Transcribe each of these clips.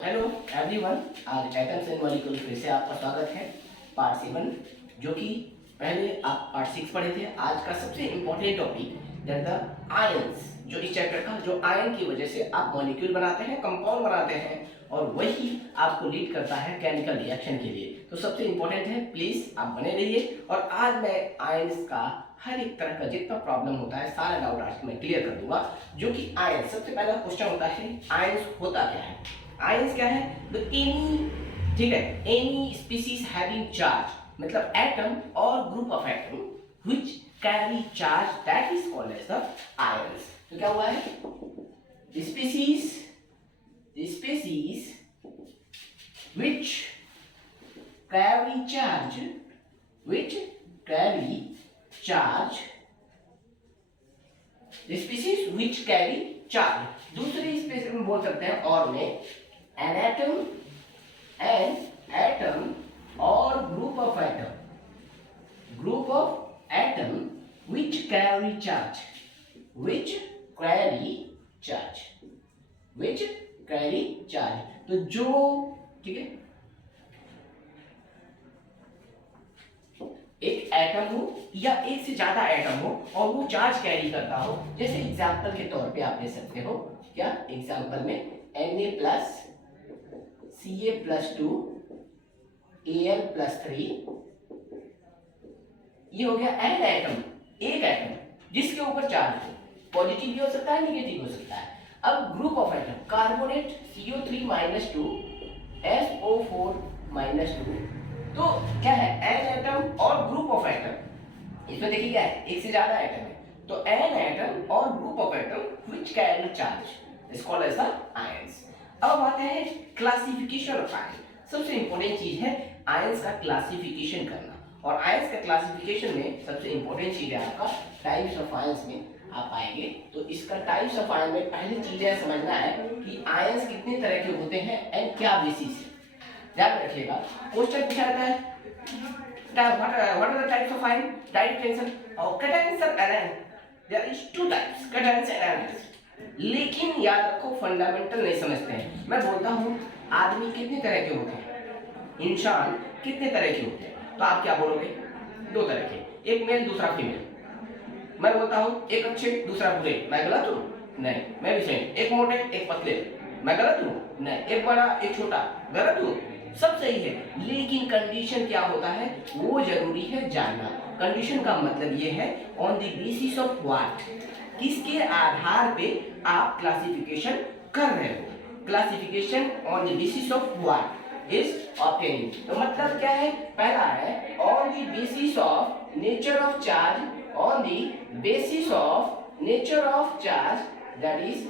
Hello everyone, आज atoms and molecule फिर से आपका स्वागत है पार्ट 7, जो कि पहले आप पार्ट 6 पढ़े थे। आज का सबसे important topic that the ions, जो इस चैप्टर का, जो आयन की वजह से आप मॉलिक्यूल बनाते हैं, कंपाउंड बनाते हैं, और वही आपको लीड करता है केमिकल रिएक्शन के लिए। तो सबसे इम्पोर्टेंट है, प्लीज आप बने रहिए। और आज मैं आयंस का हर एक तरह का जितना प्रॉब्लम होता है सारा डाउट आज मैं क्लियर कर दूंगा। जो कि आयंस, सबसे पहला क्वेश्चन होता है आयंस होता क्या है। आयंस क्या है? तो एनी, ठीक है, एनी स्पीसीज हैविंग चार्ज, मतलब एटम और group of atom which carry charge, that is called as the ions. तो क्या हुआ है? Species which carry charge, species which carry charge। दूसरी स्पेसिस में बोल सकते हैं और में an atom or group of atom which carry charge, तो जो, ठीक है, एक एटम हो या एक से ज्यादा एटम हो और वो चार्ज कैरी करता हो। जैसे एग्जांपल के तौर पे आप ले सकते हो, क्या एग्जांपल में Na+, Ca+2, Al+3, ये हो गया एन एटम, एक एटम जिसके ऊपर चार्ज हो, पॉजिटिव भी हो सकता है, नेगेटिव हो सकता है। अब group of atom, carbonate CO3-2, SO4-2, तो क्या है? एन एटम और ग्रुप ऑफ एटम। इसमें देखिए क्या है, एक से ज्यादा एटम है, तो एन एटम और group of atom which carry charge is called as the ions. अब आते हैं क्लासिफिकेशन ऑफ आयन। सबसे इंपॉर्टेंट चीज है आयंस का क्लासिफिकेशन करना। और आयंस का क्लासिफिकेशन में सबसे इंपॉर्टेंट चीज है आपका टाइप्स ऑफ आयंस में आप आएंगे। तो इसका टाइप्स ऑफ आयन में पहली चीजें समझना है कि आयंस कितने तरह के होते हैं एंड क्या बेसिस है। ध्यान रखिएगा, क्वेश्चन पूछा जाता है what are the types of ion? Direct tension और cations and anions. There is two types, cations and anions. लेकिन याद रखो, फंडामेंटल नहीं समझते हैं। मैं बोलता हूँ आदमी कितने तरह के होते हैं, इंसान कितने तरह के होते हैं, तो आप क्या बोलोगे? दो तरह के, एक मेल दूसरा फीमेल। मैं बोलता हूँ एक अच्छे दूसरा बुरे, मैं गलत हूँ? नहीं, मैं भी सही। एक मोटे एक पतले, मैं गलत हूँ? नहीं। एक बड़ा एक छोटा, गलत हूँ? सब सही है। लेकिन कंडीशन क्या होता है वो जरूरी है जानना। कंडीशन का मतलब ये है on the basis of what, किसके आधार पे आप क्लासिफिकेशन कर रहे हो। Classification on the basis of what is obtaining. तो मतलब क्या है? पहला है on the basis of nature of charge, on the basis of nature of charge, that is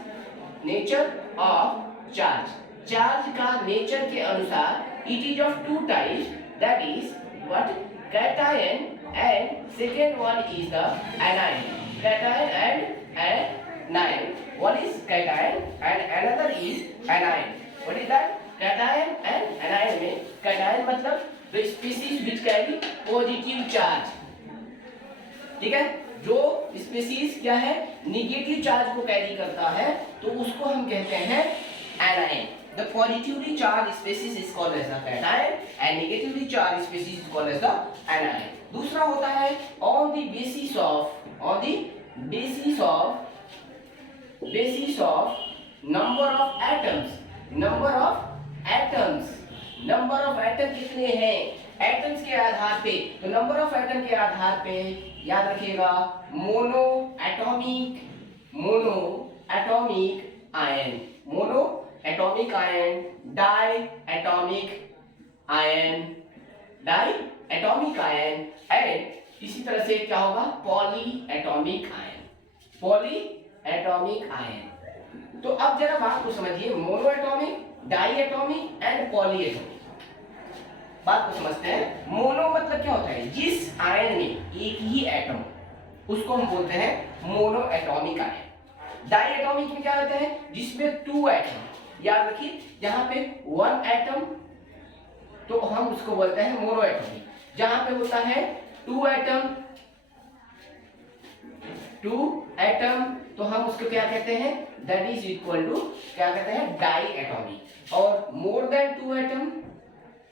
nature of charge. Charge का नेचर के अनुसार it is of two types, that is what? Cation, and second one is the anion. Cation and anion. One is cation and another is anion. What is that? Cation and anion में cation मतलब the species which carry positive charge, ठीक है। जो species क्या है, negative charge को carry करता है, तो उसको हम कहते हैं anion. The positively charged species is called as the cation and negatively charged species is called as the anion. दूसरा होता है on the basis of number of atoms. number of atom कितने हैं एटम्स के आधार पे। तो नंबर ऑफ एटम के आधार पे याद रखिएगा monoatomic ion, diatomic ion, and इसी तरह से क्या होगा? Polyatomic ion. तो अब जरा बात को समझिए, monoatomic, diatomic and polyatomic. बात को समझते हैं। मोनो मतलब क्या होता है? जिस आयन में एक ही एटम, उसको हम बोलते हैं monoatomic ion. Diatomic में क्या होता है? जिसमें टू एटम, याद रखिए, जहां पे वन एटम, तो हम उसको बोलते हैं मोनो एटॉमिक। जहां पे होता है टू एटम तो हम उसको क्या कहते हैं, दैट इज इक्वल टू क्या कहते हैं, डाई एटॉमिक। और more than two atom,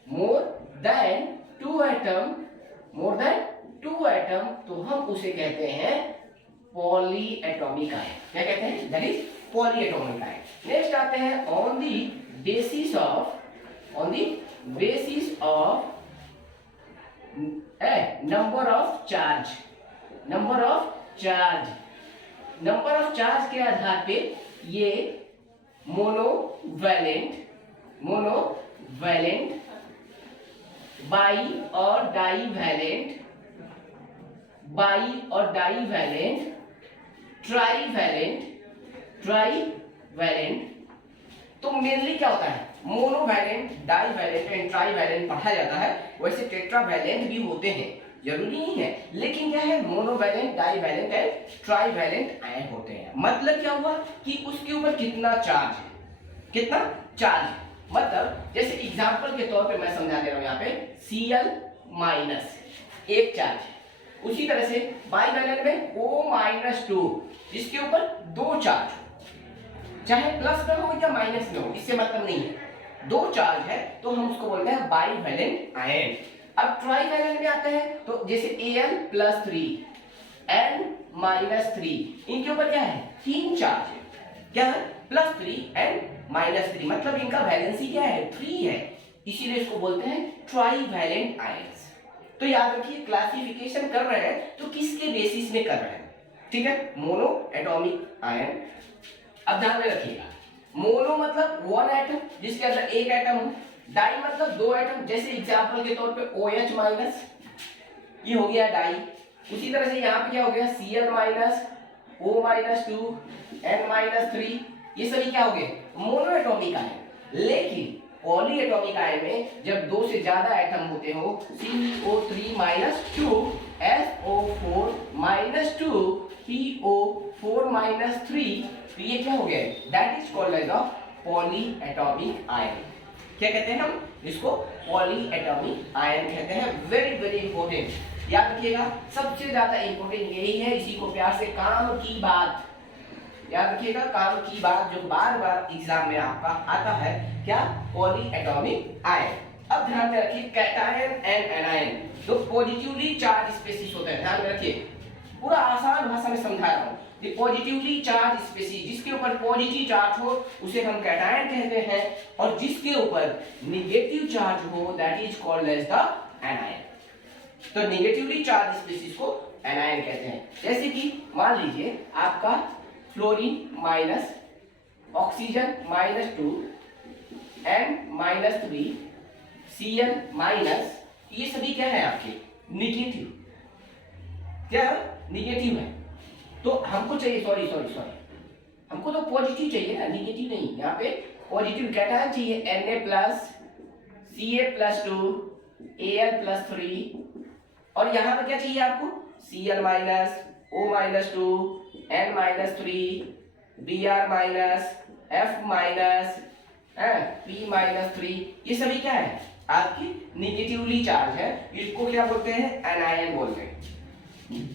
more than two atom, more than two atom, तो हम उसे कहते हैं पॉली एटॉमिक आयन। क्या कहते हैं, that is polyatomic ion. Next आते हैं on the basis of, on the basis of number of charge, number of charge, number of charge के आधार पे ये मोनोवैलेंट, मोनोवैलेंट, बाई और डाई वैलेंट, बाई और divalent, trivalent, trivalent. तो mainly क्या होता है, monovalent, divalent and trivalent पढ़ा जाता है। वैसे टेट्रा वैलेंट भी होते हैं, जरूरी नहीं है, लेकिन क्या है, monovalent, divalent and trivalent ion होते हैं। मतलब क्या हुआ कि उसके ऊपर कितना चार्ज है, कितना चार्ज है। मतलब जैसे एग्जांपल के तौर पे मैं समझा दे रहा हूं, यहाँ पे Cl माइनस एक चार्ज है, उसी तरह से बाईवैलेंट में O-2 जिसके ऊपर दो चार्ज हो, चाहे प्लस में हो या माइनस में हो, इससे मतलब नहीं है, दो चार्ज है तो हम उसको बोलते हैं बाईवैलेंट आयन। अब ट्राईवैलेंट में आते हैं तो जैसे Al+3 N-3, इनके ऊपर क्या है, तीन चार्ज है, क्या है, +3 एंड -3, मतलब इनका वैलेंसी क्या है, 3 है, इसीलिए इसको बोलते हैं ट्राईवैलेंट आयंस। तो याद रखिए क्लासिफिकेशन कर रहे हैं तो किसके बेसिस में कर रहे हैं, ठीक है, मोनो एटॉमिक आयन। अब ध्यान में रखिएगा, मोनो मतलब वन एटम जिसके अंदर एक एटम हो, डाई मतलब दो एटम, जैसे एग्जांपल के तौर पे OH-, ये हो गया डाई। उसी तरह से यहाँ पे क्या हो गया, Cl-, O-2, N-3, ये सभी क्या हो गए, मोनो एटॉमिक आयन। लेकिन पॉली एटॉमिक आयन में जब दो से ज्यादा एटम होते हो, CO3-2, SO4-2, PO4-3, तो ये क्या हो गया, that is called as a polyatomic ion. क्या कहते हैं हम इसको, पॉली एटॉमिक आयन कहते हैं। वेरी वेरी इंपॉर्टेंट, याद रखिएगा, सबसे ज्यादा इंपॉर्टेंट यही है, इसी को प्यार से काम की बात, याद रखिएगा, काम की बात, जो बार बार एग्जाम में आपका आता है, क्या, पॉली एटॉमिक आयन। अब ध्यान में रखिए, कैटायन एंड एनायन, जो पॉजिटिवली चार्ज स्पीशीज होते हैं, ध्यान में रखिए, पूरा आसान भाषा में समझा रहा हूं। पॉजिटिवली चार्ज स्पीशीज, जिसके ऊपर पॉजिटिव चार्ज हो उसे हम कैटायन कहते हैं, और जिसके ऊपर नेगेटिव चार्ज हो that is called as the anion. तो नेगेटिवली चार्ज स्पीशीज को एनायन कहते हैं। जैसे कि मान लीजिए आपका fluorine minus, oxygen -2, N-3, Cl minus, ये सभी क्या है आपके, निगेटिव, क्या निगेटिव है। तो हमको चाहिए, सॉरी, हमको तो पॉजिटिव चाहिए ना, निगेटिव नहीं। यहाँ पे पॉजिटिव कैटायन चाहिए, Na+, Ca+2, Al+3, और यहाँ पे क्या चाहिए आपको, Cl-, O-2, N-3, Br-, F-, P-3, ये सभी क्या है आपकी नेगेटिवली चार्ज है, इसको क्या बोलते हैं, एनायन बोलते हैं।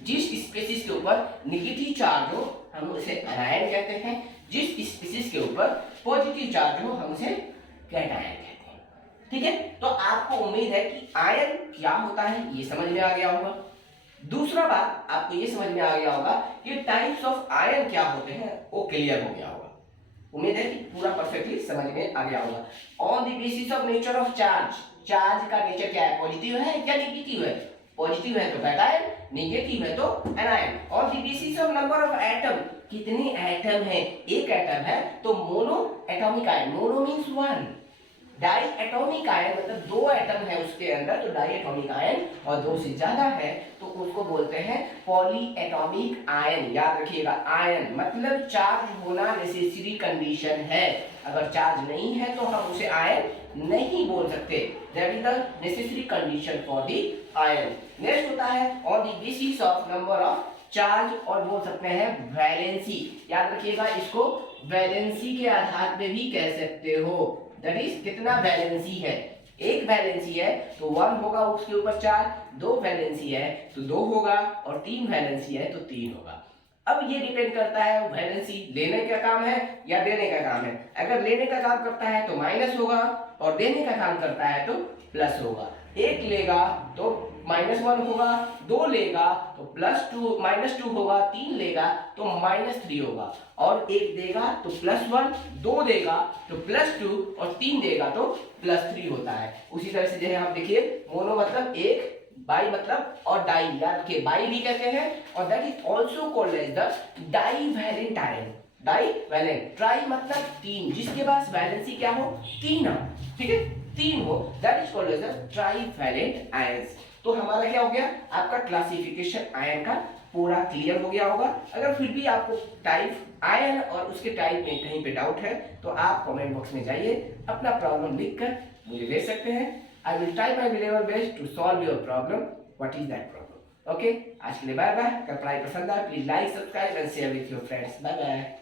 जिस स्पीशीज के ऊपर नेगेटिव चार्ज हो हम उसे एनायन कहते हैं, जिस स्पीशीज के ऊपर पॉजिटिव चार्ज हो हम उसे कैटायन कहते हैं, ठीक है। तो आपको उम्मीद है कि आयन क्या होता है ये समझ में आ गया होगा। दूसरा बात आपको ये समझ में आ गया होगा कि टाइप्स ऑफ आयन क्या होते हैं, वो क्लियर हो गया होगा। उम्मीद है कि पूरा परफेक्टली समझ में आ गया होगा। On the basis of nature of charge, charge का नेचर क्या है, पॉजिटिव है या नेगेटिव है, पॉजिटिव है तो कैटायन, नेगेटिव है तो anion. On the basis of number of atom, कितने एटम है, एक एटम है तो monoatomic ion, mono means one, diatomic ion मतलब दो एटम है उसके अंदर तो डाई एटॉमिक आयन, और दो से ज्यादा है तो उसको बोलते हैं पॉली एटॉमिक आयन। याद रखिएगा, आयन मतलब चार्ज होना नेसेसरी कंडीशन है, अगर चार्ज नहीं है तो हम उसे आयन नहीं बोल सकते, that is the necessary condition for the ion. Next होता है on the basis of number of charge, और बोल सकते हैं वैलेंसी। याद रखिएगा, इसको वैलेंसी के आधार पे भी कह सकते हो, दैट इज कितना वैलेंसी है, एक वैलेंसी है तो 1 होगा उसके ऊपर चार्ज, दो वैलेंसी है तो 2 होगा, और 3 वैलेंसी है तो 3 होगा। अब ये डिपेंड करता है वैलेंसी लेने का काम है या देने का काम है। अगर लेने का काम करता है तो माइनस होगा और देने का काम करता है तो प्लस होगा। एक लेगा तो -1 होगा, दो लेगा तो +2 -2 होगा, तीन लेगा तो -3 होगा, और एक देगा तो +1, दो देगा तो +2 और तीन देगा तो +3 होता है। उसी तरह से जो है आप देखिए मोनो मतलब एक, बाई मतलब और डाई, याद रखिए बाई भी कहते हैं और that is also called as the divalent ion. Divalent, tri मतलब तीन, जिसके पास वैलेंसी क्या हो, तीन हो, ठीक है, तीन हो, that is called as the trivalent ions. तो हमारा क्या हो गया, आपका क्लासिफिकेशन आयन का पूरा क्लियर हो गया होगा। अगर फिर भी आपको टाइप आयन और उसके टाइप में कहीं पे डाउट है तो आप कमेंट बॉक्स में जाइए, अपना प्रॉब्लम लिखकर मुझे दे सकते हैं। I will try my level best to solve your problem. What is that problem? Okay? आज के लिए बाय बाय। अगर पढ़ाई पसंद आए please like, subscribe and share with your friends. Bye bye.